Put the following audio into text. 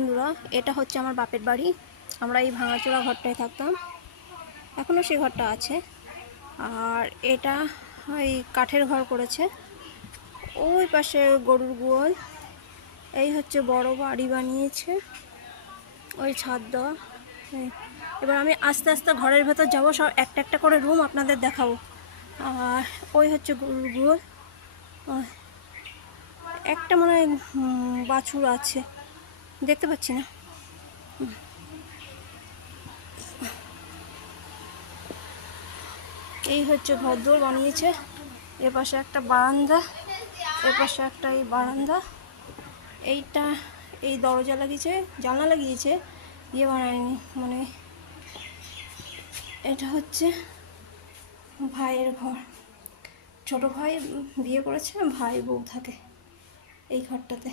বন্ধুরা, এটা হচ্ছে আমার বাপের বাড়ি। আমরা এই ভাঙাচোরা ঘরটায় থাকতাম, এখনও সেই ঘরটা আছে। আর এটা ওই কাঠের ঘর করেছে। ওই পাশে গরুর গোয়াল। এই হচ্ছে বড় বাড়ি বানিয়েছে, ওই ছাদ দেওয়া। এবার আমি আস্তে আস্তে ঘরের ভেতর যাবো, সব একটা একটা করে রুম আপনাদের দেখাবো। আর ওই হচ্ছে গরুর গোয়াল। একটা মনে হয় বাছুর আছে, দেখতে পাচ্ছি না। এই হচ্ছে ঘরদোর বানিয়েছে। এপাশে একটা বারান্দা, এপাশে একটা এই বারান্দা। এইটা এই দরজা লাগিয়েছে, জানলা লাগিয়েছে, ইয়ে বানায়নি। মানে এটা হচ্ছে ভাইয়ের ঘর। ছোট ভাই বিয়ে করেছে, ভাই বউ থাকে এই ঘরটাতে।